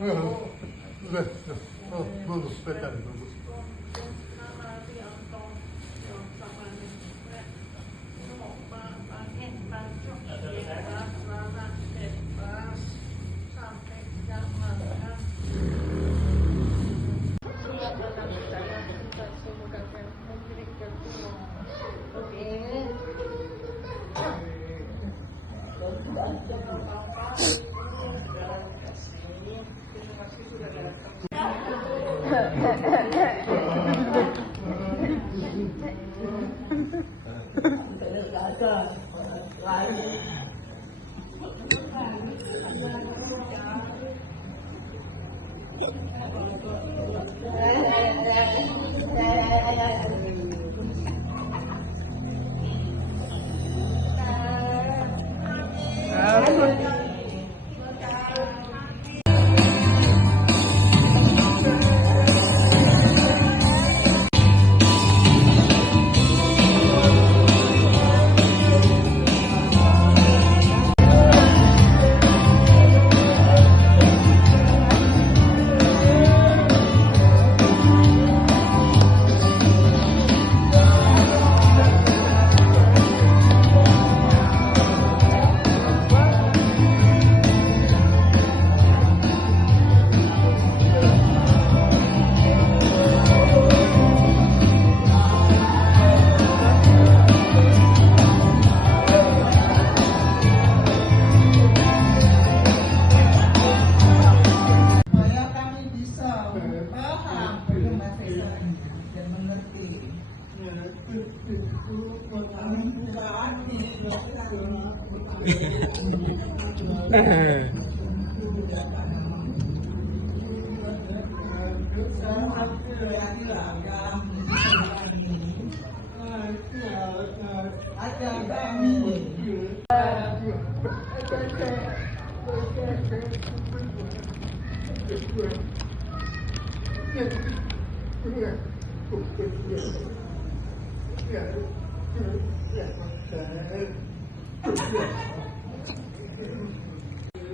Bagus, betul, bagus.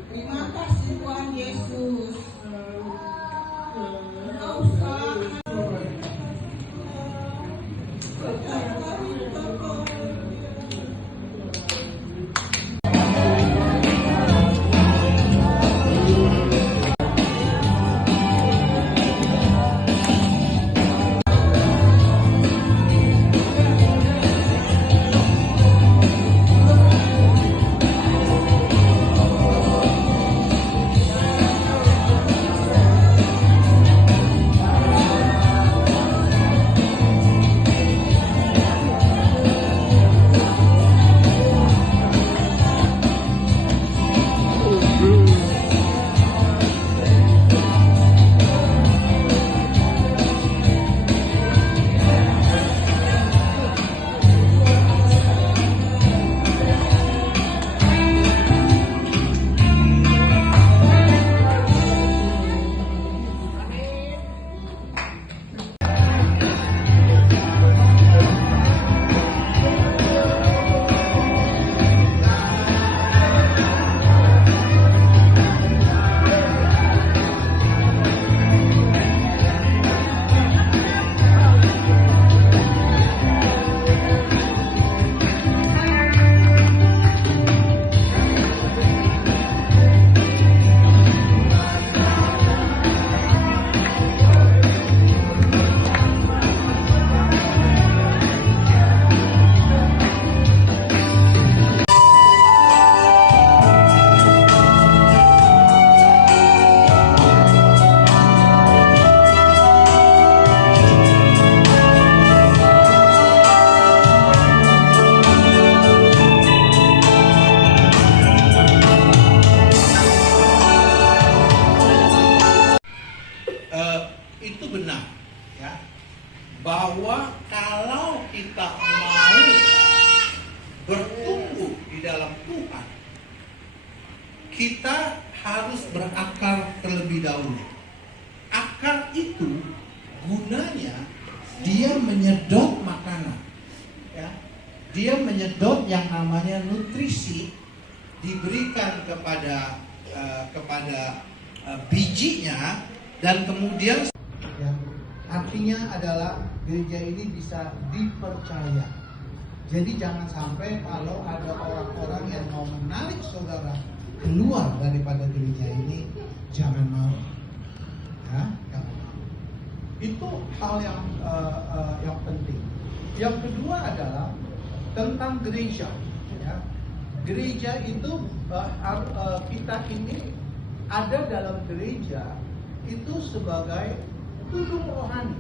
Terima kasih Tuhan Yesus. Engkau sangat itu benar, ya, bahwa kalau kita mau bertumbuh di dalam Tuhan, kita harus berakar terlebih dahulu. Akar itu gunanya dia menyedot makanan, ya, dia menyedot yang namanya nutrisi, diberikan kepada bijinya, dan kemudian yang artinya adalah gereja ini bisa dipercaya. Jadi jangan sampai kalau ada orang-orang yang mau menarik saudara keluar daripada gereja ini, jangan mau. Ya, jangan mau. Itu hal yang penting. Yang kedua adalah tentang gereja. Ya. Gereja itu kita ini ada dalam gereja itu sebagai tubuh rohani.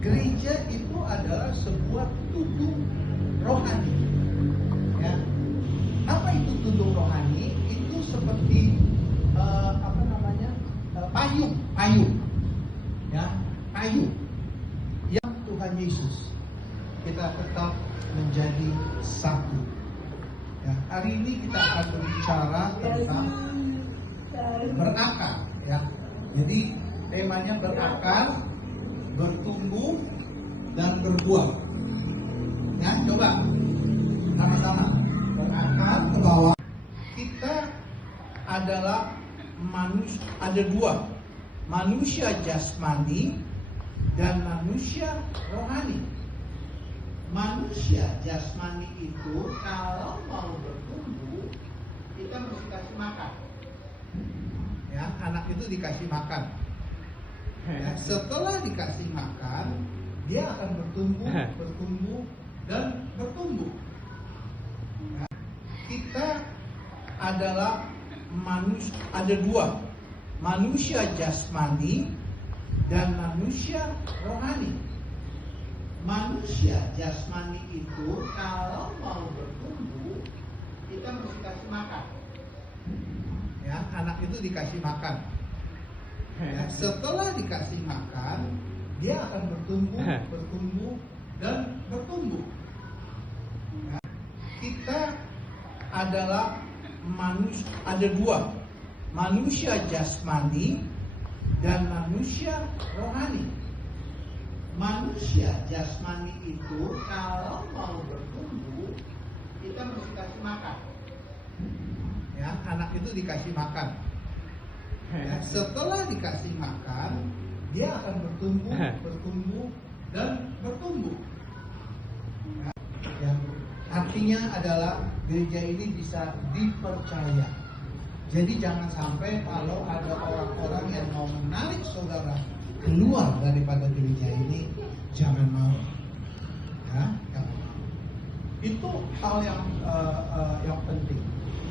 Gereja itu adalah sebuah tubuh rohani. Ya. Apa itu tubuh rohani? Itu seperti payung, ya, payung yang Tuhan Yesus. Kita tetap menjadi satu. Ya, hari ini kita akan berbicara tentang berakar. Ya, jadi temanya berakar, bertumbuh, dan berbuah. Ya, coba sama-sama berakar ke bawah. Kita adalah manusia, ada dua, manusia jasmani dan manusia rohani. Manusia jasmani itu kalau mau bertumbuh, kita mesti kasih makan. Ya, anak itu dikasih makan. Ya, setelah dikasih makan, dia akan bertumbuh dan bertumbuh. Ya, kita adalah manusia, ada dua, manusia jasmani dan manusia rohani. Manusia jasmani itu kalau mau bertumbuh, kita mesti kasih makan. Ya, anak itu dikasih makan. Ya, setelah dikasih makan, dia akan bertumbuh dan bertumbuh. Ya, kita adalah manusia, ada dua, manusia jasmani dan manusia rohani. Manusia jasmani itu kalau mau bertumbuh, kita mesti kasih makan. Ya, anak itu dikasih makan. Ya, setelah dikasih makan, dia akan bertumbuh dan bertumbuh. Ya, yang artinya adalah gereja ini bisa dipercaya. Jadi jangan sampai kalau ada orang-orang yang mau menarik saudara keluar daripada gereja ini, jangan mau. Ya, jangan mau. Itu hal yang penting.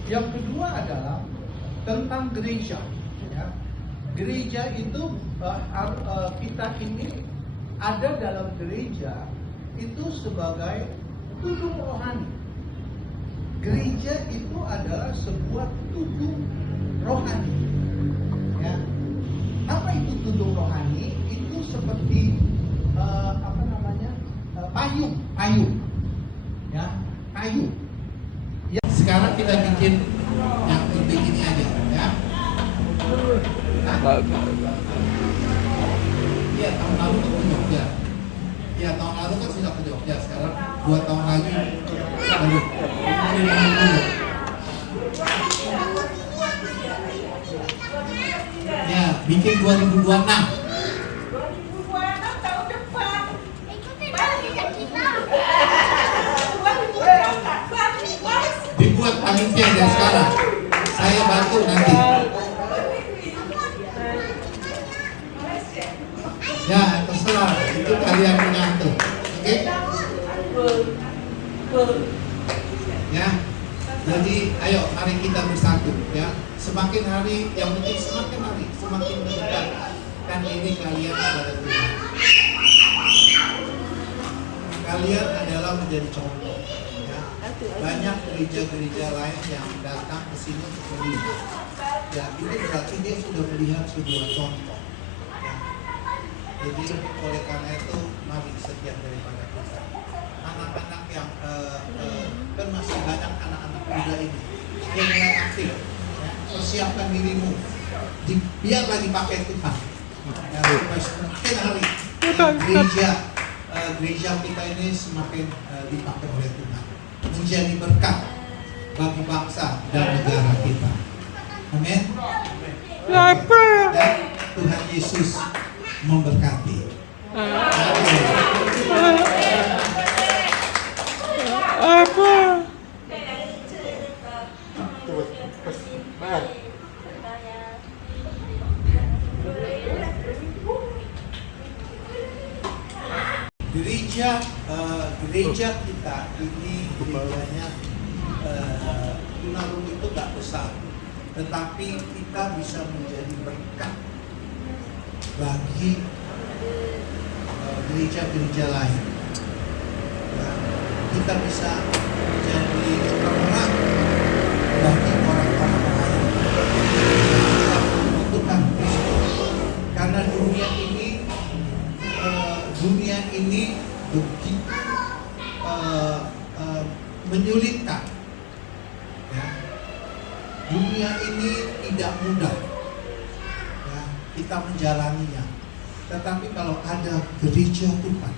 Yang kedua adalah tentang gereja. Ya. Gereja itu kita ini ada dalam gereja itu sebagai tubuh rohani. Gereja itu adalah sebuah tubuh rohani. Ya. Apa itu tubuh rohani? Itu seperti payung, ya, payung. Ya. Sekarang kita bikin yang lebih ini aja, ya. Iya, tahun lalu tuh ke Jogja. Ya, tahun lalu kan sudah ke Jogja. Sekarang 2 tahun lagi baru. Ya, bikin 2026. 2026 tahun depan. Dibuat panitia dari sekarang. Saya bantu nanti. Ya, terserah. Itu kalian punya tuh. Oke? Ya. Jadi, ayo mari kita bersatu, ya. Semakin hari, yang penting semakin hari, semakin mendekatkan diri kalian kepada Tuhan. Kalian adalah menjadi contoh. Ya. Banyak gereja-gereja lain yang datang ke sini untuk melihat. Ya, itu berarti dia sudah melihat sebuah contoh. Ya. Jadi oleh karena itu, mari setiap daripada kita. Anak-anak yang kan masih banyak anak-anak muda ini yang mulai aktif. Ya. Persiapkan dirimu. Biarlah dipakai Tuhan. Ya, semakin hari gereja kita ini semakin dipakai oleh Tuhan, menjadi berkat bagi bangsa dan negara kita. Amin. Dan Tuhan Yesus memberkati. Gereja kita ini gerejanya Tunarungu itu gak besar, tetapi kita bisa menjadi berkat bagi gereja-gereja lain. Ya, kita bisa menjadi terang bagi orang-orang lain. Kita membutuhkan Kristus karena dunia ini begitu menyulitkan. Ya. Dunia ini tidak mudah, ya, kita menjalaninya. Tetapi kalau ada gereja Tuhan,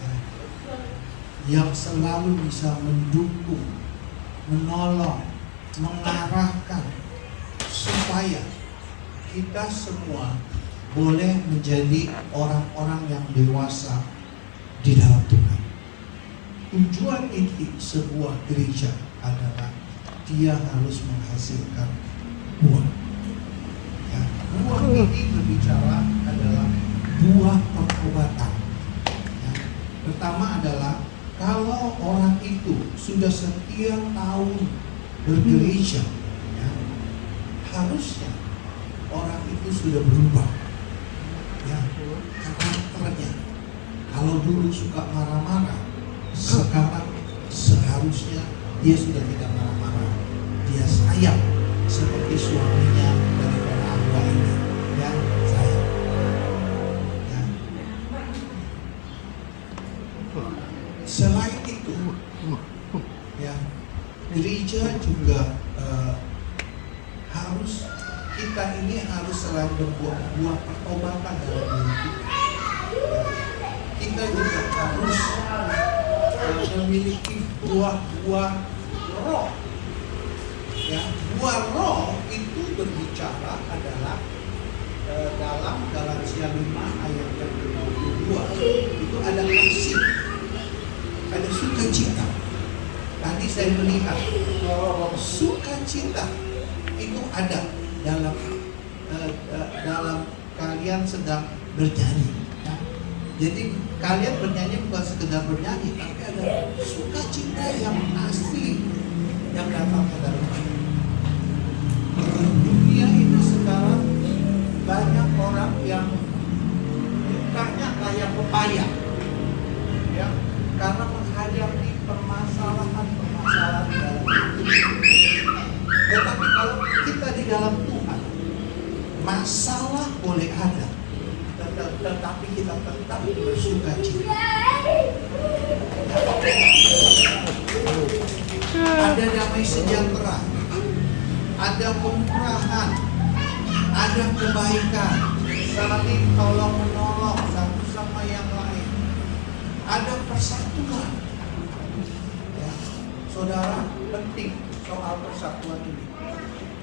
ya, yang selalu bisa mendukung, menolong, mengarahkan, supaya kita semua boleh menjadi orang-orang yang dewasa di dalam Tuhan. Tujuan inti sebuah gereja adalah dia harus menghasilkan buah. Ya, buah ini berbicara adalah buah pertobatan. Ya, pertama adalah kalau orang itu sudah sekian tahun bergereja, ya, harusnya orang itu sudah berubah. Ya, karakternya. Kalau dulu suka marah-marah, sekarang seharusnya dia sudah tidak marah-marah. Dia sayang seperti suaminya daripada Hawa ini, yang sayang. Ya. Selain itu, ya, gereja juga kita ini harus selalu berbuah pertobatan dalam diri kita. Kita juga harus memiliki buah-buah roh. Ya, buah roh itu berbicara adalah dalam Galatia 5 ayat yang ke-22 itu ada kasih, ada sukacita. Tadi saya melihat sukacita itu ada dalam kalian sedang bernyanyi. Ya. Jadi kalian bernyanyi bukan sekedar bernyanyi, tapi ada sukacita yang asli yang datang ke dalam hati. Dunia ini sekarang banyak orang yang mukanya kayak pepaya, ya, karena menghadapi permasalahan dalam hidup. Tetapi kalau kita di dalam Tuhan, masalah boleh ada, tetapi kita tetap bersukacita. Ada damai sejahtera, ada kemurahan, ada kebaikan, saling tolong menolong satu sama yang lain, ada persatuan. Ya, saudara, penting soal persatuan ini.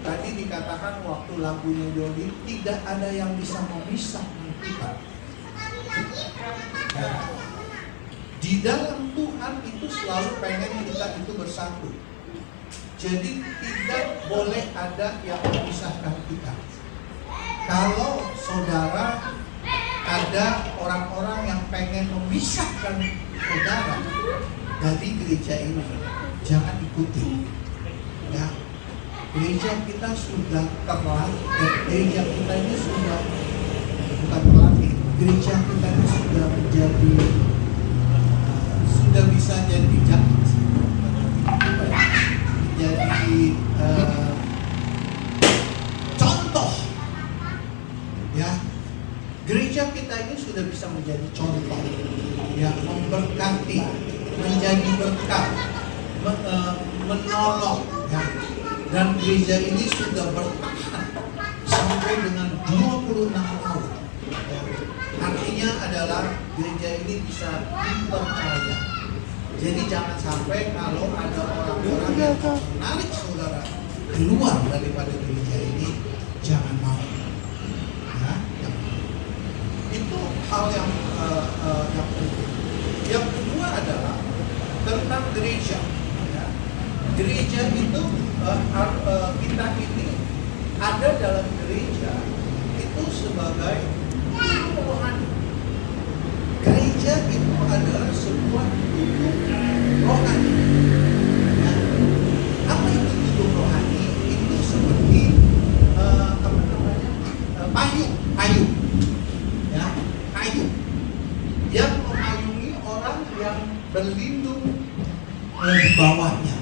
Tadi dikatakan waktu lagunya Jody, tidak ada yang bisa memisah kita. Ya. Di dalam Tuhan itu selalu pengen kita itu bersatu. Jadi tidak boleh ada yang memisahkan kita. Kalau saudara ada orang-orang yang pengen memisahkan saudara dari gereja ini, jangan ikuti. Ya, gereja kita sudah terlatih. Gereja kita ini sudah bukan terlatih. Gereja kita ini sudah menjadi sudah bisa jadi contoh. Ya, gereja kita ini sudah bisa menjadi contoh, ya, memberkati, menjadi berkat, menolong, ya. Dan gereja ini sudah bertahan sampai dengan 26 tahun. Ya. Artinya adalah gereja ini bisa dipercaya. Jadi jangan sampai kalau ada orang-orang yang menarik saudara keluar daripada gereja ini, jangan mau. Ya, jangan mau. Itu hal yang penting. Yang kedua adalah tentang gereja. Ya. Gereja itu kita ini ada dalam gereja itu sebagai tubuh rohani. Gereja itu adalah sebuah tubuh rohani. Ya. Apa itu tubuh rohani? Itu seperti payung, ya, payung yang memayungi orang yang berlindung di bawahnya.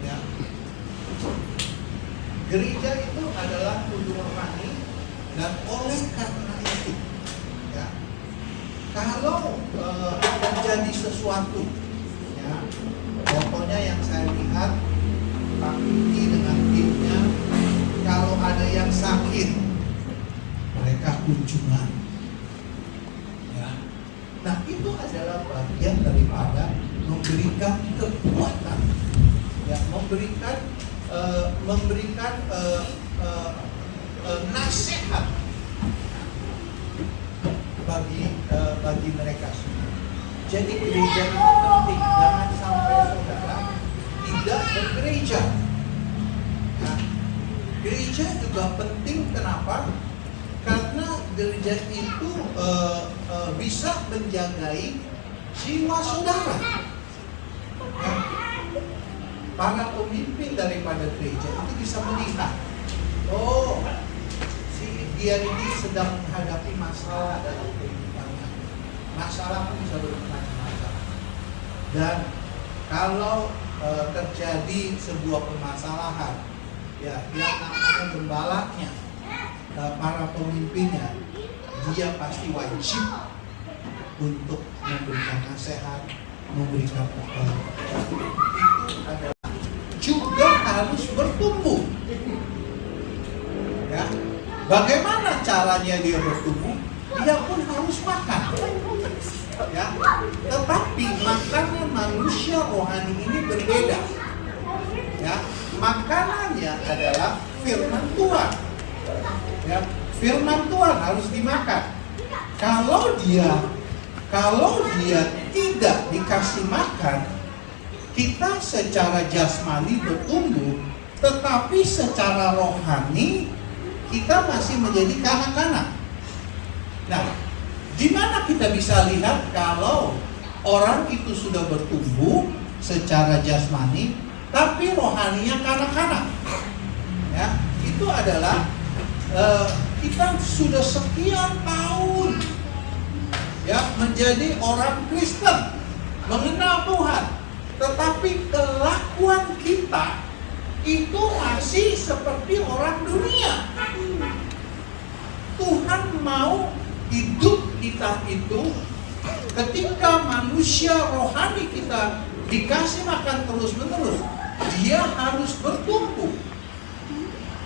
Ya. Gereja itu adalah tubuh rohani, dan oleh karena itu, ya, kalau terjadi sesuatu, ya, contohnya yang saya lihat Pak Vicky dengan timnya, kalau ada yang sakit, mereka kunjungan. Ya. Nah, itu adalah bagian daripada memberikan kekuatan, ya, memberikan nasihat bagi mereka semua. Jadi gereja itu penting. Jangan sampai saudara tidak bergereja. Ya. Gereja juga penting. Kenapa? Karena gereja itu bisa menjagai jiwa saudara. Ya. Para pemimpin daripada gereja itu bisa melihat, oh, si dia ini sedang menghadapi masalah dalam kehidupannya. Masalah pun bisa bermacam-macam. Dan kalau terjadi sebuah permasalahan, ya, yang namanya gembalanya, para pemimpinnya, dia pasti wajib untuk memberikan nasihat, memberikan pertolongan. Itu adalah juga harus bertumbuh. Ya, bagaimana caranya dia bertumbuh? Dia pun harus makan. Ya, tetapi makanan manusia rohani ini berbeda. Ya, makanannya adalah firman Tuhan. Ya, firman Tuhan harus dimakan. Kalau dia tidak dikasih makan, kita secara jasmani bertumbuh, tetapi secara rohani kita masih menjadi kanak-kanak. Nah, di mana kita bisa lihat kalau orang itu sudah bertumbuh secara jasmani, tapi rohaninya kanak-kanak? Ya, itu adalah kita sudah sekian tahun, ya, menjadi orang Kristen, mengenal Tuhan, tetapi kelakuan kita itu masih seperti orang dunia. Tuhan mau hidup kita itu ketika manusia rohani kita dikasih makan terus-menerus, dia harus bertumbuh.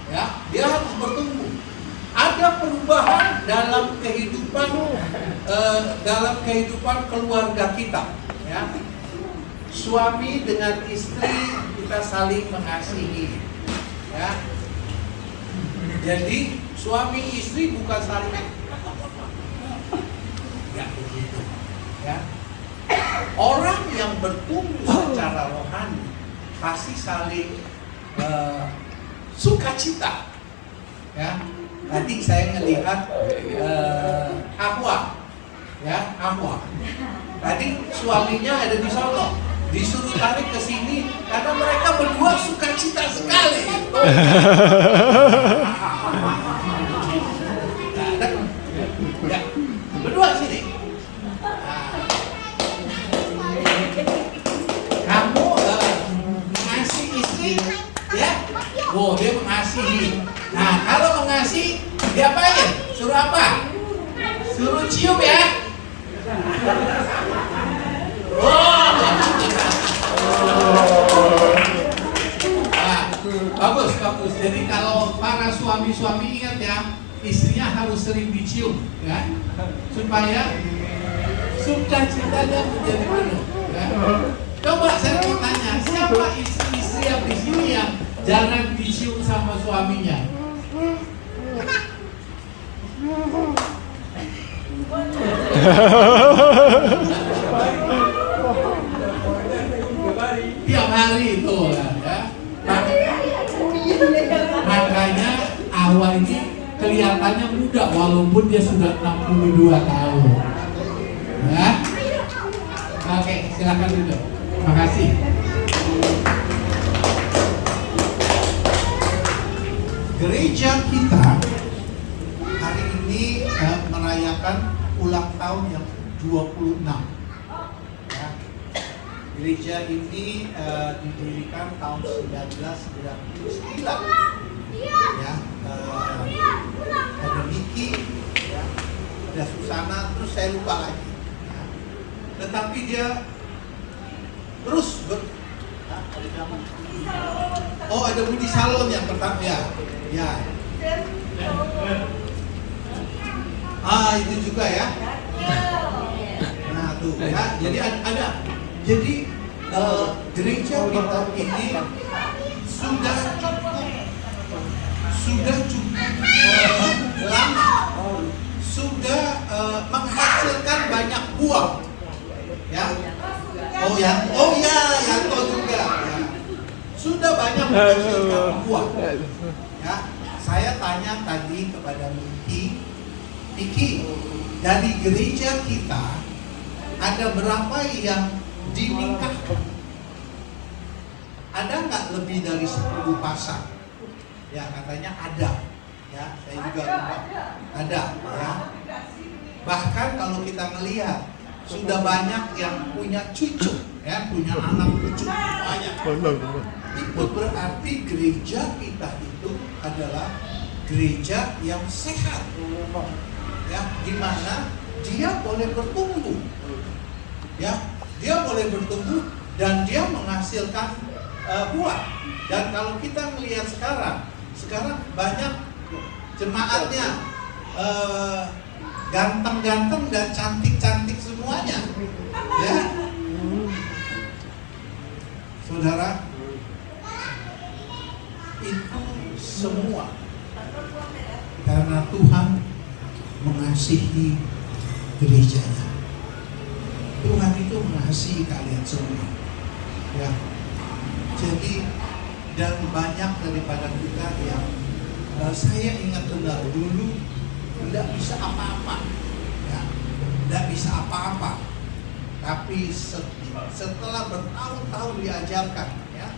Ya, dia harus bertumbuh. Ada perubahan dalam kehidupan keluarga kita. Ya. Suami dengan istri kita saling mengasihi. Ya. Jadi suami istri bukan saling ya begitu. Ya. Orang yang bertumbuh secara rohani pasti saling sukacita. Ya. Tadi saya melihat Ahwa. Ya, Ahwa. Tadi suaminya ada di Solo. Disuruh tarik ke sini karena mereka berdua sukacita sekali. Ya, berdua sini. Kamu mengasihi istri, ya? Oh, dia mengasihi. Nah, kalau mengasihi, diapain? Suruh apa? Suruh cium ya? Bagus. Jadi kalau para suami-suami ingat ya, istrinya harus sering dicium, ya, supaya sukacitanya menjadi penuh. Ya. Coba saya mau tanya, siapa istri-istri yang di sini yang jarang dicium sama suaminya? Tiap hari itu kan, ya. Makanya Hawa ini kelihatannya muda walaupun dia sudah 62 tahun. Ya. Oke, silakan duduk. Makasih. Gereja kita hari ini merayakan ulang tahun yang 26. Ya. Gereja ini didirikan tahun 1999. Ya, ada Niki, ya, ada Susana, terus saya lupa lagi. Ya. Tetapi dia terus oh, ada Budi Salon yang pertama ya. Ya. Itu juga ya. Nah tuh ya, jadi ada. Jadi gereja kita ini sudah cukup lama, sudah menghasilkan banyak buah. Ya. Oh ya, Yanto juga. Ya. Sudah banyak menghasilkan buah. Ya, saya tanya tadi kepada Niki, dari gereja kita ada berapa yang dinikahkan? Ada nggak lebih dari 10 pasang? Ya, katanya ada. Ya, saya juga lupa. Ada. Ya. Bahkan kalau kita melihat sudah banyak yang punya cucu, ya, punya anak cucu banyak. Itu berarti gereja kita itu adalah gereja yang sehat, ya, di mana dia boleh bertumbuh, ya, dia boleh bertumbuh dan dia menghasilkan buah. Dan kalau kita melihat sekarang banyak jemaatnya ganteng-ganteng dan cantik-cantik semuanya, ya, saudara. Itu semua karena Tuhan mengasihi gerejanya. Tuhan itu mengasihi kalian semua, ya. Jadi dan banyak daripada kita yang saya ingat benar dulu tidak bisa apa-apa, ya, tidak bisa apa-apa. Tapi setelah bertahun-tahun diajarkan, ya,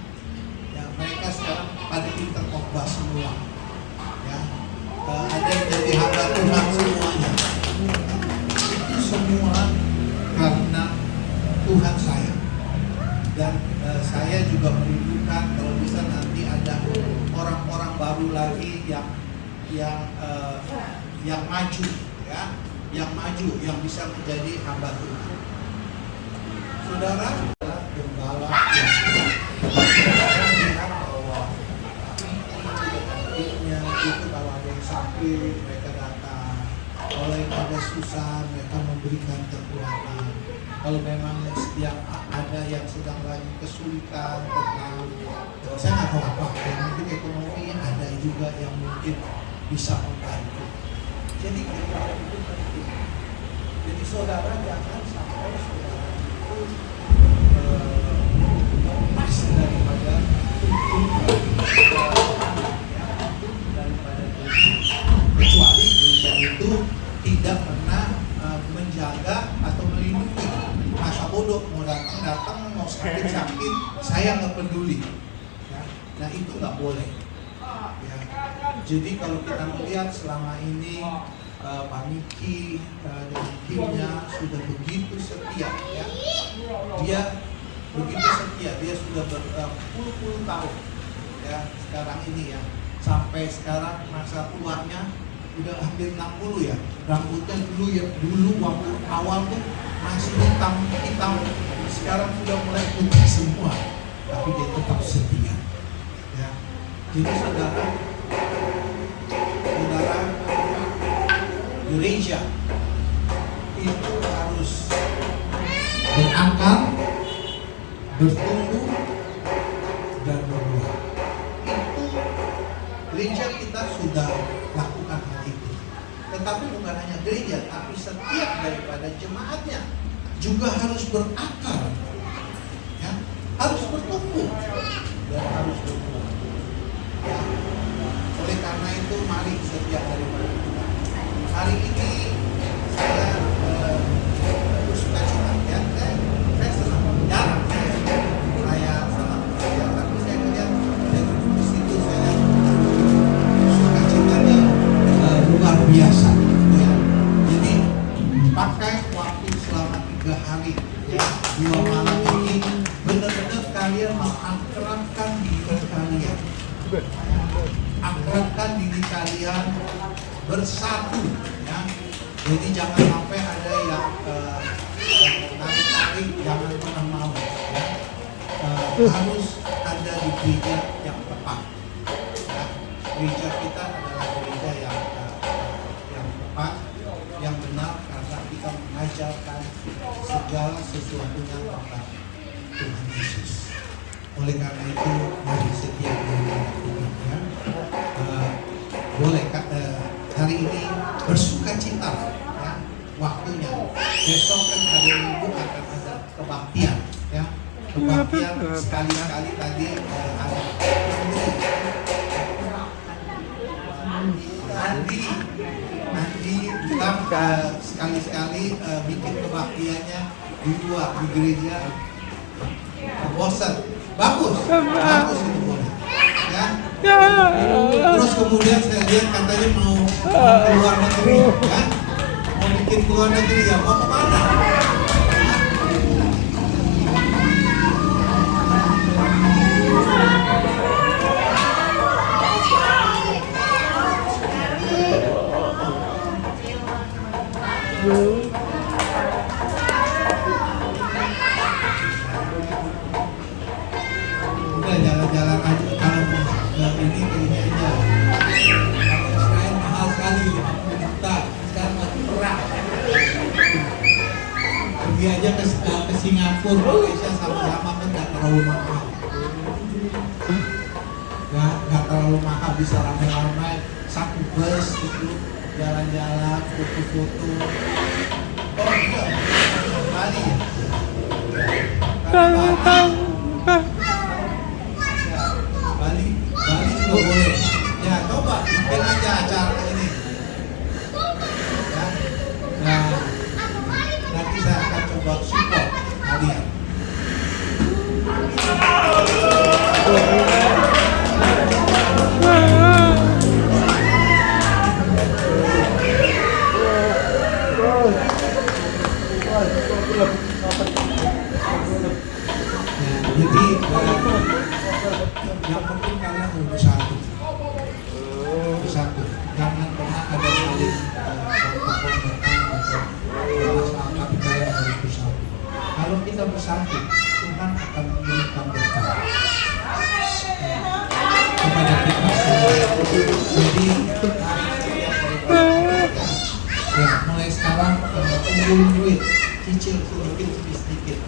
mereka sekarang pada pintar khotbah semua, ya, ada yang jadi hamba Tuhan semuanya. Itu semua karena Tuhan sayang. Dan saya juga merindukan kalau bisa nanti ada orang-orang baru lagi yang maju, ya, yang bisa menjadi hamba Tuhan. Saudara adalah gembala yang lihat bahwa itu kalau ada yang sakit mereka datang, kalau yang ada susah mereka memberikan kekuatan. Kalau memang yang ada yang sedang lagi kesulitan tentang saya nggak tahu apa, yang mungkin ekonomi ada juga yang mungkin bisa membantu. Jadi itu penting. Jadi saudara jangan sampai saudara itu lepas daripada kecuali gereja itu tidak pernah menjaga atau melindungi. Masa bodoh mau datang mau sakit saya nggak peduli, ya. Nah itu nggak boleh, ya. Jadi kalau kita melihat selama ini Pak Niki dan timnya sudah begitu setia, ya. Dia begitu setia, dia sudah berpuluh-puluh tahun, ya, sekarang ini, ya, sampai sekarang masa tuanya udah hampir 60, ya. Rambutnya dulu waktu awal tuh masih hitam, sekarang sudah mulai putih semua, tapi dia tetap setia, ya. Jadi saudara, gereja itu harus berakar, bertumbuh, Tetapi bukan hanya gereja, tapi setiap daripada jemaatnya juga harus berakar, ya, harus bertumbuh dan harus bertumbuh. Ya. Oleh karena itu, mari setiap daripada kita. Hari ini saya bersuka cita, ya. Saya senang, jarang saya senang bekerja, tapi saya melihat dari di situ saya sukacitanya luar biasa. Ya. Jadi pakai waktu selama 3 hari, ya, 2 malam ini benar-benar kalian mengakrabkan diri kalian. Akrabkan diri kalian bersatu, ya. Jadi jangan sampai ada yang tarik-tarik, jangan pernah mau, ya. Harus ada di gereja yang tepat, ya. Gereja kita adalah gereja yang tepat, yang benar, karena kita mengajarkan segala sesuatunya tentang Tuhan Yesus. Oleh karena itu, mari setiap hari kita, boleh hari ini bersuka cita, ya, waktunya. Besok kan hari Minggu akan ada kebaktian, ya. Kebaktian sekali-sekali tadi ada Andi bilang sekali-sekali bikin kebaktiannya di luar, di gereja. Bosan, bagus itu boleh, ya. Terus kemudian saya lihat katanya mau keluar negeri, ya, mau bikin keluar negeri, ya, mau kemana? Udah jalan-jalan aja, kalau ini aja. Kalau Israel mahal sekali, 50 juta, sekarang lagi perang. Pergi aja ke Singapura, Malaysia sama-sama kan nggak terlalu mahal. Nggak terlalu mahal, bisa ramai-ramai, satu bus gitu, jalan-jalan, foto-foto. Oh iya, Bali ya? Bali juga boleh. Ya, coba bikin aja acara ini. Ya. Nah, nanti saya akan coba support kalian. Jadi yang penting kalian bersatu, jangan pernah ada saling masalah, tapi kalian harus bersatu. Kalau kita bersatu, Tuhan akan memberikan berkat kepada kita semua. Jadi ya, mulai sekarang kumpulin duit, cicil sedikit demi sedikit.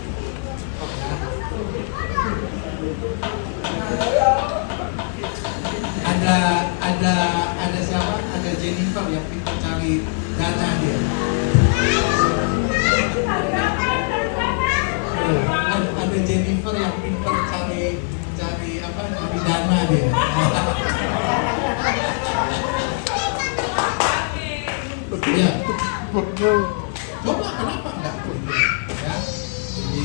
Ada siapa? Ada Jennifer yang pintar cari dana dia. Ada Jennifer yang pintar cari apa? Cari dana dia. Ya. Coba kenapa enggak? Ya. Jadi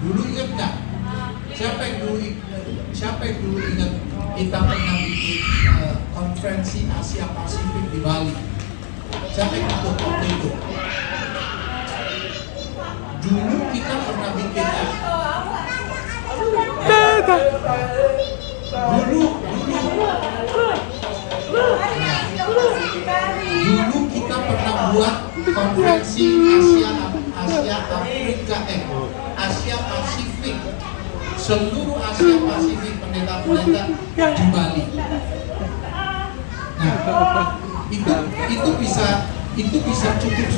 dulu ingat enggak? Siapa yang dulu ingat kita pernah bikin konferensi Asia Pasifik di Bali? Siapa yang ikut waktu itu? Dulu kita pernah bikin, ya. Dulu kita pernah buat konferensi Asia Pasifik, seluruh Asia Pasifik, pendeta-pendeta di Bali. Nah, itu bisa cukup